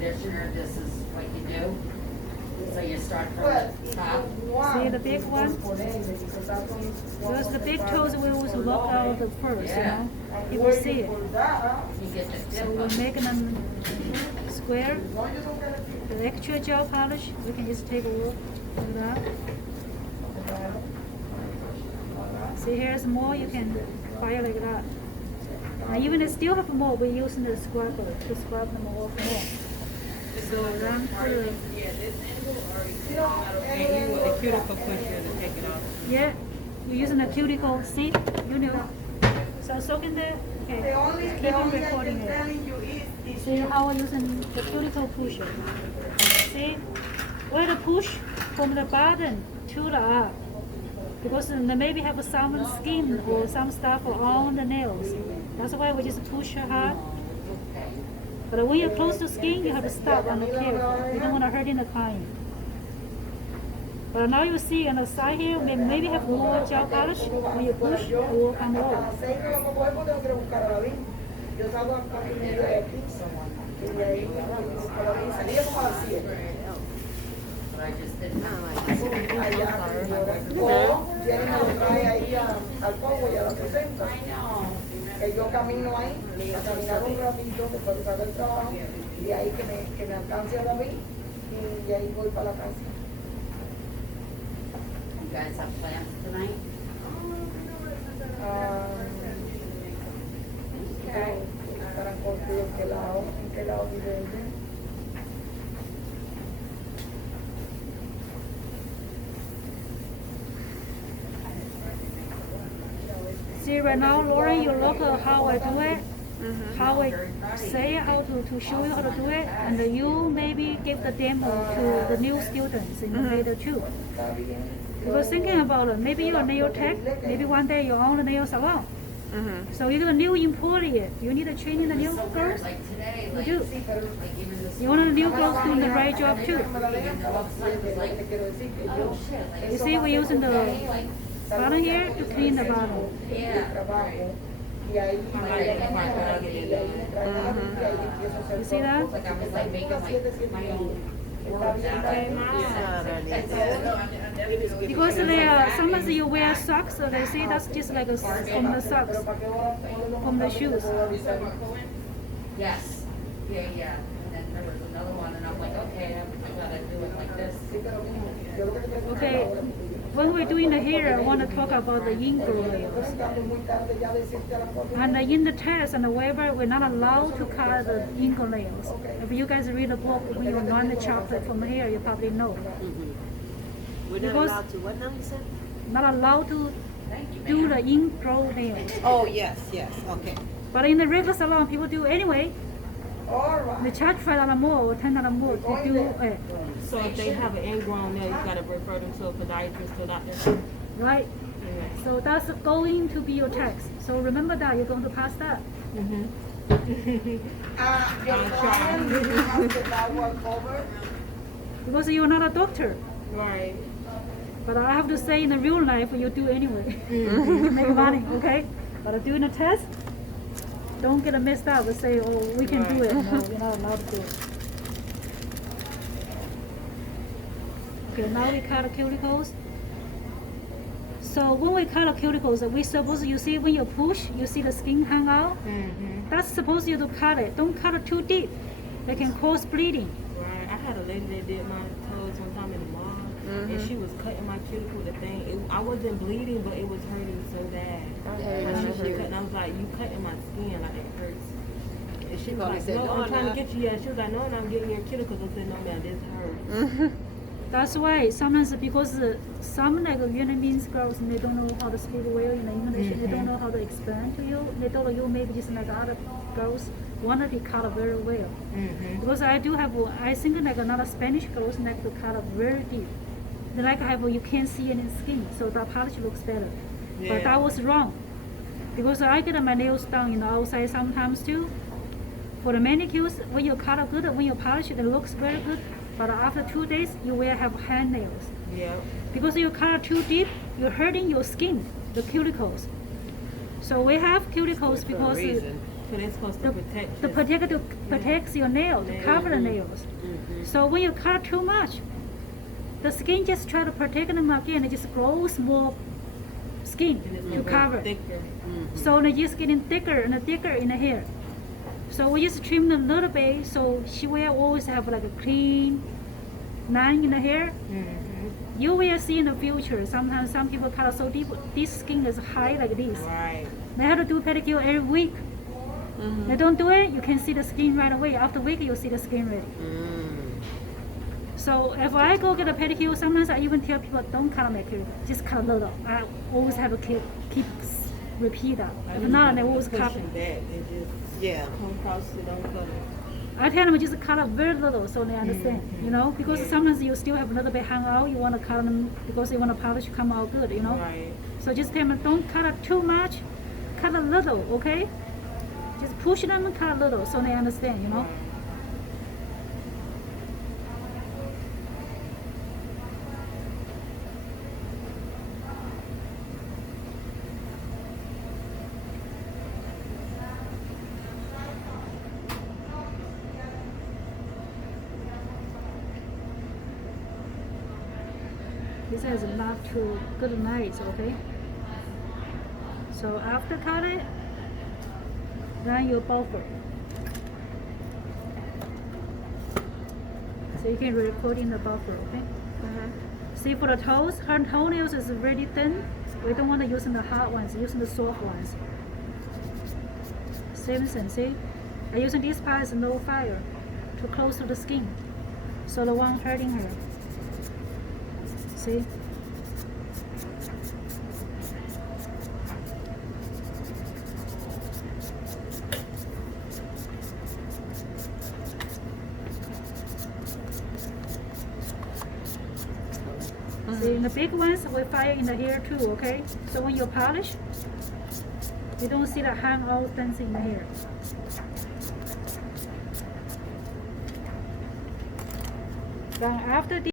conditioner, this is what you do. So you start from the top. See the big one? Because the big toes we always work out the first, you know. You will see it. You get the So tip we're of making them square. The extra gel polish, we can just take a look at that. See, here's more, you can buy it like that. And even if still have more, we're using the scrubber to scrub them off more. So then put it, And you want the cuticle pusher to take it off. yeah, you're using a cuticle, see, you know. So soak in there, okay, keep on recording it. See how I'm using the cuticle pusher. See, where the push from the bottom to the up. Because they maybe have some skin or some stuff on the nails. That's why we just push hard. But when you're close to skin, you have to stop and be careful. You don't want to hurt in the client. But now you see on the side here, we maybe have more gel polish. When you push, it will come low. But I just didn't know. Yo camino ahí, a caminar un ratito después de sacar el trabajo, y de ahí que me alcance a David, y de ahí voy para la casa. You guys have plans tonight? Estarán contigo en qué lado vive ella. See right now, Lauren, you look at how I do it, how I say how to show you how to do it, and you maybe give the demo to the new students in the later too. Because thinking about it, maybe you're a nail tech, maybe one day you own a nail salon. So you're a new employee, you need to train the new girls. Like today, like, You do. like even this. You want the new girls doing the right job too. Even the website was like, oh shit, like. You see, we're using the bottom here to clean the bottom. Yeah. You see that? Like I was like making like my own words Because they sometimes you wear socks, so they say that's just like from the socks, from the shoes. Yes. Yeah. And then there was another one, and I'm like, okay, I gotta do it like this. Okay, when we're doing the hair, I want to talk about the ingrown layers. And in the test and the waiver, we're not allowed to cut the ingrown layers. If you guys read the book, when you learn the chocolate from hair, you probably know. We're not allowed to, what now you said? Not allowed to do the ingrown nails. Oh, yes, okay. But in the regular salon, people do anyway. They charge $5 more or $10 more to do it. So if they have an ingrown nail, you gotta refer them to a podiatrist or doctor. Right? So that's going to be your tax. So remember that, you're going to pass that. Because you're not a doctor. Right. But I have to say in the real life, you do anyway. To make money, okay? But doing a test, don't get messed up and say, oh, we can do it. No, you're not allowed to do it. Okay, now we cut the cuticles. So when we cut the cuticles, we suppose you see when you push, you see the skin hang out. That's supposed you to cut it. Don't cut it too deep. It can cause bleeding. Right. I had a lady that did my toes one time in the mall, and she was cutting my cuticle. The thing, I wasn't bleeding, but it was hurting so bad. And I was like, "You cutting my skin, like it hurts." And she was like, "No, I'm trying to get you." Yeah, she was like, "No, I'm getting your cuticles." I said, "No, man, this hurts." That's why sometimes because some like Vietnamese girls they don't know how to speak well in English, they don't know how to explain to you. They told you maybe just like other girls want to be cut very well. Because I do have, I think like another Spanish girls like to cut very deep. They like have you can't see any skin, so the polish looks better. But that was wrong. Because I get my nails done in the outside sometimes too. For the manicures, when you cut it good, when you polish it, it looks very good. But after 2 days, you will have hand nails. Yeah. Because you cut too deep, you're hurting your skin, the cuticles. So we have cuticles because So they're supposed to protect. protects your nail, to cover the nails. So when you cut too much, the skin just try to protect them again. It just grows more skin to cover. Thicker. So they're just getting thicker and thicker in the hair. So we just trim them a little bit, so she will always have like a clean line in the hair. You will see in the future, sometimes some people cut so deep, this skin is high like this. Right. They have to do pedicure every week. They don't do it, you can see the skin right away. After a week, you'll see the skin ready. So if I go get a pedicure, sometimes I even tell people, don't cut my cuticle, just cut a little. I always have to keep repeat that. If not, they always cut. Pushing back and just Yeah. come across it, don't cut it. I tell them just cut a very little so they understand, you know, because sometimes you still have a little bit hang out, you want to cut them because you want the polish to come out good, you know. Right. So just tell them, don't cut it too much, cut a little, okay? Just push them and cut a little so they understand, you know. This has not too good nice, okay? So after cut it, then you buffer. So you can put in the buffer, okay? See for the toes, her toenails is really thin. We don't want to use the hard ones, using the soft ones. Same thing, see? I'm using this part is no fire, too close to the skin. So the one hurting her. See? See, the big ones we fire in the hair too, okay? So when you polish, you don't see the hang all things in the hair. Then after this,